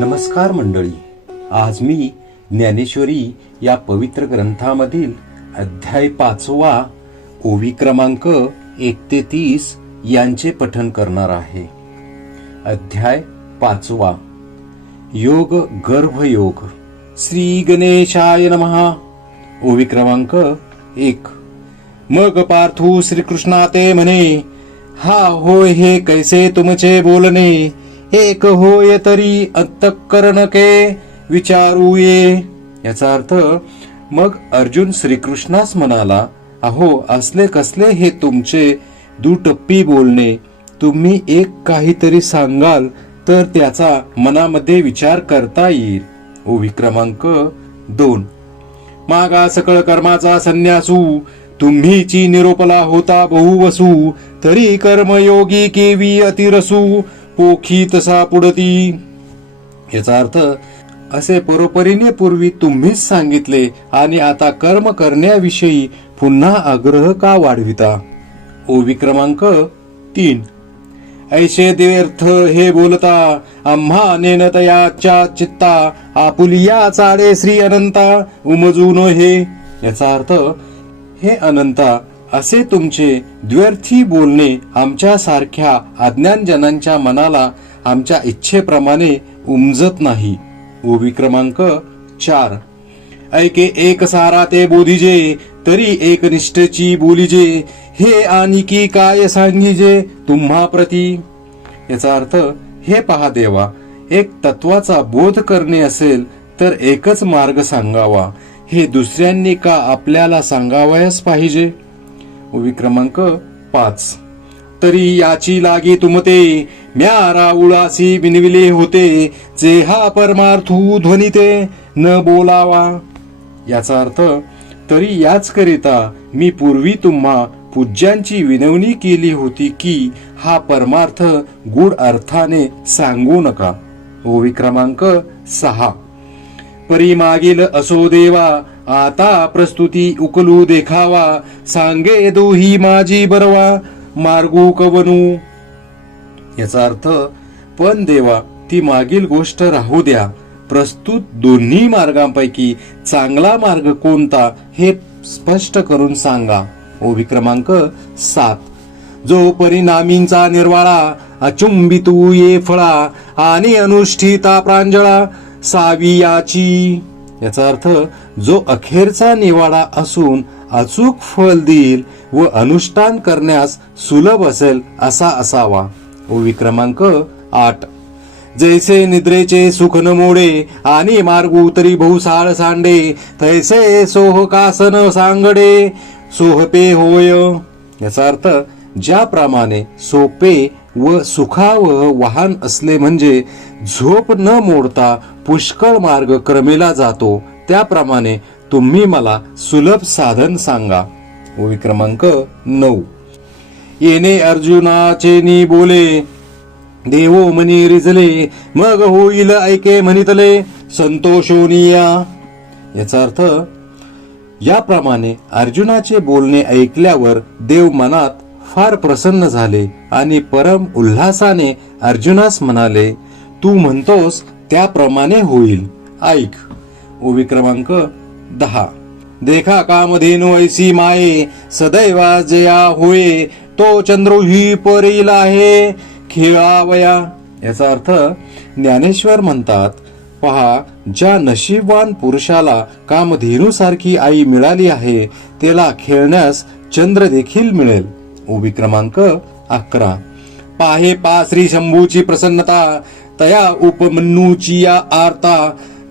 नमस्कार मंडळी, आज मी ज्ञानेश्वरी या पवित्र ग्रंथामधील अध्याय 5वा ओवी क्रमांक 1 ते 30 यांचे पठण करणार आहे. अध्याय 5वा योग गर्भयोग. श्री गणेशाय नमः. ओवी क्रमांक 1. मग पार्थू श्रीकृष्णा ते म्हणे, हा होय हे कैसे तुमचे बोलणे, एक होय तरी अंतःकरण के विचारू ये. याचा अर्थ, मग अर्जुन श्रीकृष्णास म्हणाला, अहो असले कसले हे तुमचे दुटप्पी बोलणे, तुम्ही एक काहीतरी सांगाल तर त्याचा मनामध्ये विचार करता येईल. ओवी क्रमांक 2. मागा सकळ कर्माचा संन्यासू, तुम्हीची निरोपला होता बहुवसू, तरी कर्मयोगी केवी अतिरसू, पोखी तसा पुढती. याचा अर्थ, असे परोपरीने पूर्वी तुम्हीच सांगितले आणि आता कर्म करण्याविषयी पुन्हा आग्रह का वाढविता. ओवी क्रमांक 3. ऐशे देर्थ हे बोलता, आम्हा नेनतयाच्या चित्ता, आपुलिया चाडे श्री अनंता, उमजून हे. याचा अर्थ, हे अनंता, असे तुमचे द्व्यर्थी बोलणे आमच्या सारख्या अज्ञानजनांच्या मनाला आमच्या इच्छेप्रमाणे उमजत नाही. ओवी क्रमांक 4. ऐके एक सारा ते बोधिजे, तरी एक निष्ठेची बोलिजे, हे आणखी काय सांगिजे तुम्हा प्रती. याचा अर्थ, हे पहा देवा, एक तत्वाचा बोध करणे असेल तर एकच मार्ग सांगावा, हे दुसऱ्यांनी का आपल्याला सांगावयास पाहिजे. ओवी क्रमांक 5. तरी याची लागी तुमते, म्या राऊळासी विनविले होते, जे हा परमार्थू ध्वनिते न बोलावा. याचा अर्थ, तरी याच करिता मी पूर्वी तुम्हा पूज्यांची विनवणी केली होती की हा परमार्थ गूढ अर्थाने सांगू नका. ओवी क्रमांक 6. परी मागील असो देवा, आता प्रस्तुती उकलू देखावा, सांगे दोही माझी बरवा, मार्गू कवनू. याचा अर्थ, पण देवा ती मागील गोष्ट राहू द्या, प्रस्तुत दोन्ही मार्गांपैकी चांगला मार्ग कोणता हे स्पष्ट करून सांगा. ओवी क्रमांक 7. जो परिणामींचा निर्वाळा, अचुंबितू ये फळा, आणि अनुष्ठिता प्रांजळा, सावियाची. याचा अर्थ, जो अखेरचा निवाडा असून अचूक फल देईल व अनुष्ठान करण्यास सुलभ असेल असा असावा. ओवी क्रमांक 8. जैसे निद्रेचे सुख न मोडे, आणि मार्गू तरी बहुसाळ सांडे, तैसे सोहकासन सांगडे, सोहपे होय. याचा अर्थ, ज्याप्रमाणे सोपे व सुखावह वाहन असले म्हणजे झोप न मोडता पुष्कळ मार्ग क्रमेला जातो, त्याप्रमाणे तुम्ही मला सुलभ साधन सांगा. ओवी क्रमांक 9. येणे अर्जुनाचे नी बोले, देवो मनी रिजले, मग होईल ऐके म्हणितले, संतोषोनिया. याचा अर्थ, याप्रमाणे अर्जुनाचे बोलणे ऐकल्यावर देव मनात फार प्रसन्न झाले आणि परम उल्हासाने अर्जुनास म्हणाले, तू म्हणतोस त्याप्रमाणे होईल, ऐक. ओवी क्रमांक 10. देखा कामधेनु ऐसी माये, सदैवा जया होये, तो चंद्रोही परील आहे खेळावया. याचा अर्थ, ज्ञानेश्वर म्हणतात, पहा, ज्या नशीबवान पुरुषाला कामधेनू सारखी आई मिळाली आहे त्याला खेळण्यास चंद्र देखील मिळेल. ओवी क्रमांक 11. पाहे पा श्री शंभूची प्रसन्नता, तया उपमन्यूची या आरता,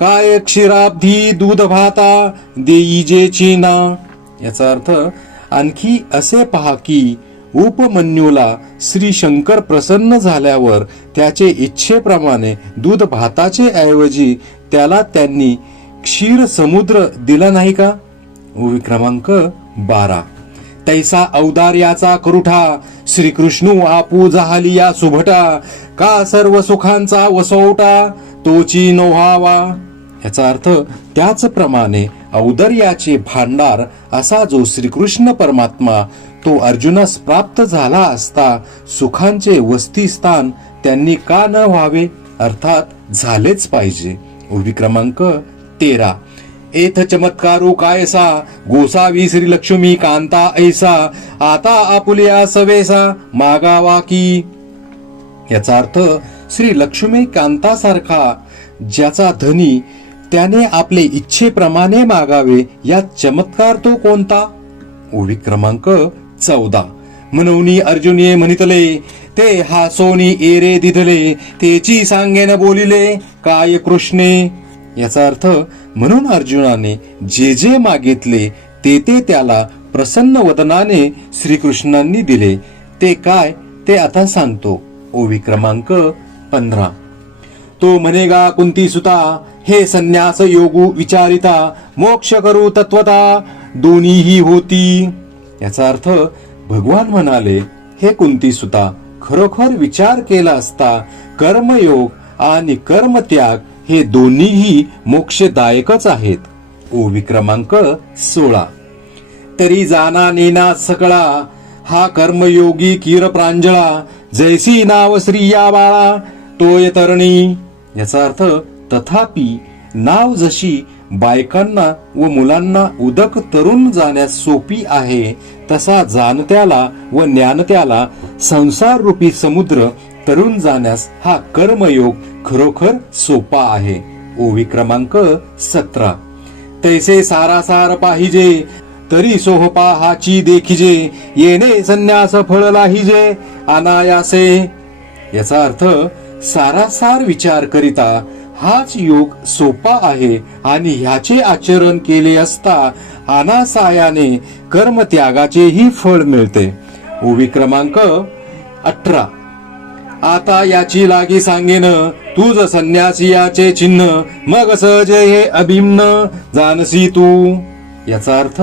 काय क्षीराब्धी दूध भाता, देईजेची ना. याचा अर्थ, आणखी असे पहा की उपमन्यूला श्री शंकर प्रसन्न झाल्यावर त्याचे इच्छेप्रमाणे दूध भाताचे ऐवजी त्याला त्यांनी क्षीर समुद्र दिला नाही का. ओवी क्रमांक 12. तैसा औदार्याचा करुठा, श्रीकृष्णू आपू जाहलिया सुभटा, का सर्व सुखांचा वसवटा, तोची नोहावा. याचा अर्थ, त्याचप्रमाणे औदार्याचे भांडार असा जो श्रीकृष्ण परमात्मा तो अर्जुनास प्राप्त झाला असता सुखांचे वस्तीस्थान त्यांनी का न व्हावे. अर्थात झालेच पाहिजे. ओवी क्रमांक 13. एथ चमत्कारो कायसा गोसावी श्री लक्ष्मी कांता ऐसा आता आपुल्या सवेसा मागावा की. याचा अर्थ श्री लक्ष्मी कांतासारखा ज्याचा धनी त्याने आपले इच्छेप्रमाणे मागावे, यात चमत्कार तो कोणता. ओवी क्रमांक 14. म्हणून अर्जुनी म्हणितले ते हासोनी एरे दिधले तेची सांगेन बोलिले काय कृष्णे. याचा अर्थ म्हणून अर्जुनाने जे जे मागितले ते त्याला प्रसन्न वदनाने श्रीकृष्णांनी दिले. ते काय ते आता सांगतो. ओवी क्रमांक 15. तो म्हणेगा कुंती सुता हे संन्यास योगू विचारिता मोक्ष करू तत्वता दोन्हीही होती. याचा अर्थ भगवान म्हणाले, हे कुंती सुता, खरोखर विचार केला असता कर्मयोग आणि कर्मत्याग हे दोन्हीही मोक्षदायकच आहेत. ओवी क्रमांक 16. तरी जाना नेना सकळा हा कर्मयोगी कीर प्रांजळा जैसी नाव स्त्रिया बाळा तोय तरणी. याचा अर्थ तथापि नाव जशी बायकांना व मुलांना उदक तरुण जाण्यास सोपी आहे, तसा जाणत्याला व ज्ञानत्याला संसार रूपी समुद्र तरुण जाण्यास हा कर्मयोग खरोखर सोपा आहे. ओवी क्रमांक 17. तैसे सारासार पाहिजे तरी सोहपाहाची देखिजे येणे संन्यास फळ लाहिजे अनायासे. याचा अर्थ सारासार विचार करिता हाच योग सोपा आहे आणि ह्याचे आचरण केले असता अनासायाने कर्मत्यागाचेही फळ मिळते. ओवी क्रमांक 18. आता याची लागी सांगेन तुझ संन्यासी याचे चिन्ह मग सहज हे अभिम्न जानसी तू. याचा अर्थ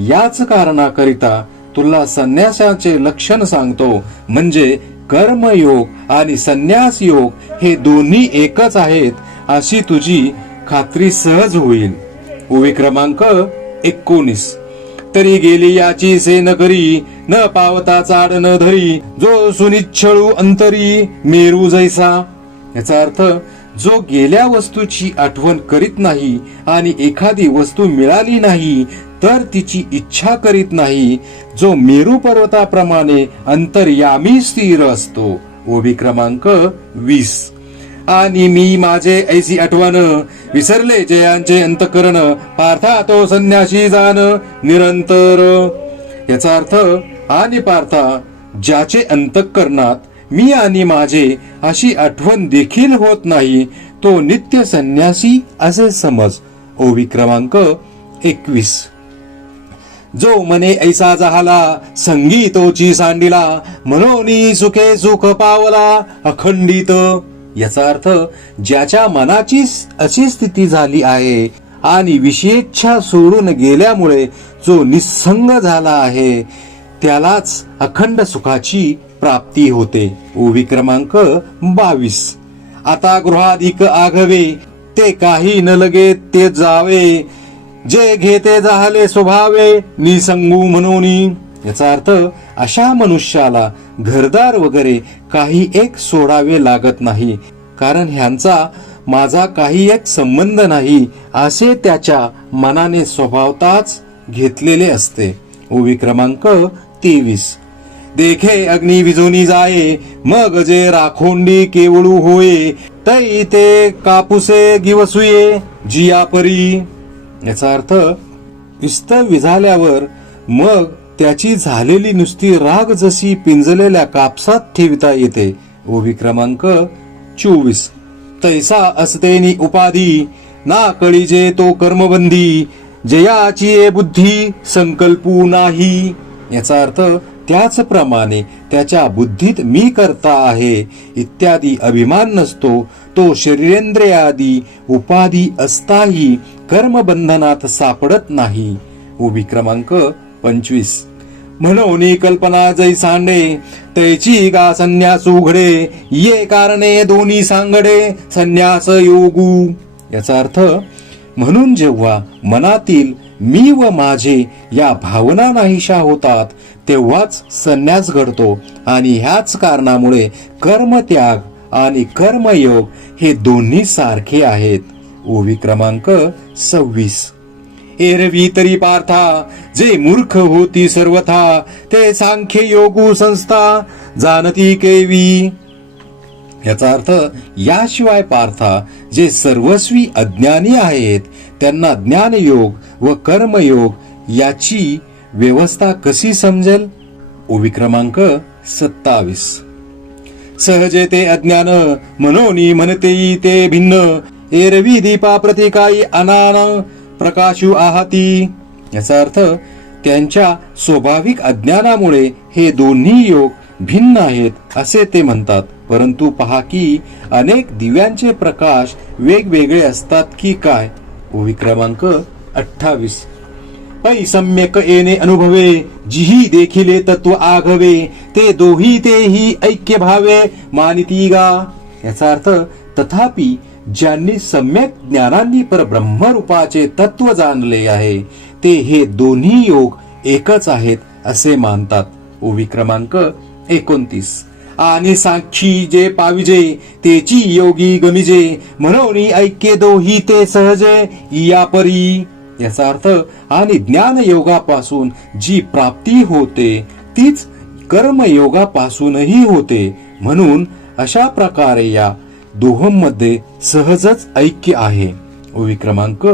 याच कारणाकरिता तुला संन्यासाचे लक्षण सांगतो, म्हणजे कर्मयोग आणि संन्यास योग हे दोन्ही एकच आहेत अशी तुझी खात्री सहज होईल. ओवी क्रमांक 19. तरी गेली याची सेन करी न पावता चाड न धरी जो सुनिच्छळू अंतरी मेरू जैसा. याचा अर्थ जो गेल्या वस्तूची आठवण करीत नाही आणि एखादी वस्तू मिळाली नाही तर तिची इच्छा करीत नाही, जो मेरू पर्वताप्रमाणे अंतर्यामी स्थिर असतो. ओवी क्रमांक 20. आणि मी माझे ऐसी आठवण विसरले जयांचे अंतकरण पार्था तो संन्यासी जाण निरंतर. याचा अर्थ आणि पार्था ज्याचे अंतःकरणात मी आणि माझे अशी आठवण देखील होत नाही तो नित्य संन्यासी असे समज. ओवी क्रमांक 21. जो मने ऐसा झाला संगीतोची सांडिला मनोनी सुखे सुख पावला अखंडित. याचा अर्थ ज्याच्या मनाची अशी स्थिती झाली आहे आणि विषयेच्छा सोडून गेल्यामुळे जो निस्संग झाला आहे त्यालाच अखंड सुखाची प्राप्ती होते. ओवी क्रमांक 22. आता गृहाधिक आघवे ते काही न लगे ते जावे जे घेते झाले स्वभावे निसंगू म्हणूनी. याचा अर्थ अशा मनुष्याला घरदार वगैरे काही एक सोडावे लागत नाही, कारण ह्यांचा माझा काही एक संबंध नाही असे त्याच्या मनाने स्वभावताच घेतलेले असते. ओवी क्रमांक 23. देखे अग्नी विजोनी जाये मग जे राखोंडी केवळू होये तै ते कापुसे गिवसुये जियापरी. याचा अर्थ विस्तव विझाल्यावर मग त्याची झालेली नुसती राग जशी पिंजलेल्या कापसात ठेवता येते. ओवी क्रमांक 24. तैसा असतेनी उपाधी ना कळीजे तो कर्मबंधी जयाची बुद्धी संकल्पू नाही. याचा अर्थ त्याचप्रमाणे त्याच्या बुद्धीत मी करता आहे इत्यादी अभिमान नसतो तो शरीरेंद्रियादी उपाधी असताही कर्मबंधनात सापडत नाही. ओवी क्रमांक 25. म्हणून कल्पना जै सांडे तैची गा संन्यास उघडे ये कारणे दोन्ही सांगडे संन्यास योगू. याचा अर्थ म्हणून जेव्हा मनातील मी व माझे या भावना नाहीशा होतात तेव्हाच संन्यास घडतो आणि ह्याच कारणामुळे कर्मत्याग आणि कर्मयोग हे दोन्ही सारखे आहेत. ओवी क्रमांक 26. एरवी तरी पार्था जे मूर्ख होती सर्वथा, ते सांख्य योगू संस्था जाणती केवी. याचा अर्थ, याशिवाय पार्था जे सर्वस्वी अज्ञानी आहेत त्यांना ज्ञानयोग व कर्मयोग याची व्यवस्था कशी समजेल. ओवी क्रमांक 27. सहजे ते अज्ञान मनोनी म्हणते ते भिन्न, एरवी दीपा प्रतिकाई अनान प्रकाशू आहाती. याचा अर्थ, त्यांच्या स्वाभाविक अज्ञानामुळे हे दोन्ही योग भिन्न आहेत असे ते म्हणतात. परंतु पहा की अनेक दिव्यांचे प्रकाश वेगवेगळे असतात की काय. ओवी क्रमांक 28. पै सम्यक येणे अनुभवे, जिही देखिले तत्व आघवे, ते दोही तेही ऐक्य भावे मानिती गा. याचा अर्थ, तथापि ज्यांनी सम्यक ज्ञानांनी परब्रह्मरूपाचे तत्व जाणले आहे ते हे दोन्ही योग एकच आहेत असे मानतात. ओवी क्रमांक 29. आणि साक्षी जे पाविजे तेची योगी गमिजे, म्हणून ऐक्य दोही ते सहजे या परी. याचा अर्थ, आणि ज्ञान योगापासून जी प्राप्ती होते तीच कर्मयोगापासूनही होते, म्हणून अशा प्रकारे या दोहोंमध्ये सहजच ऐक्य आहे. ओवी क्रमांक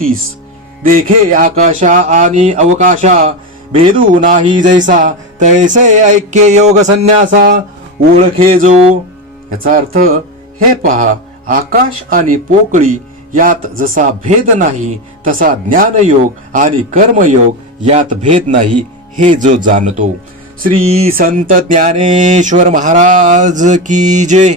30. देखे आकाशा आणि अवकाशा, भेदू नाही जैसा, तैसे ऐक्य योग संन्यासा ओळखे जो. याचा अर्थ, हे पहा, आकाश आणि पोकळी यात जसा भेद नाही तसा ज्ञानयोग आणि कर्मयोग यात भेद नाही हे जो जाणतो. श्री संत ज्ञानेश्वर महाराज की जय.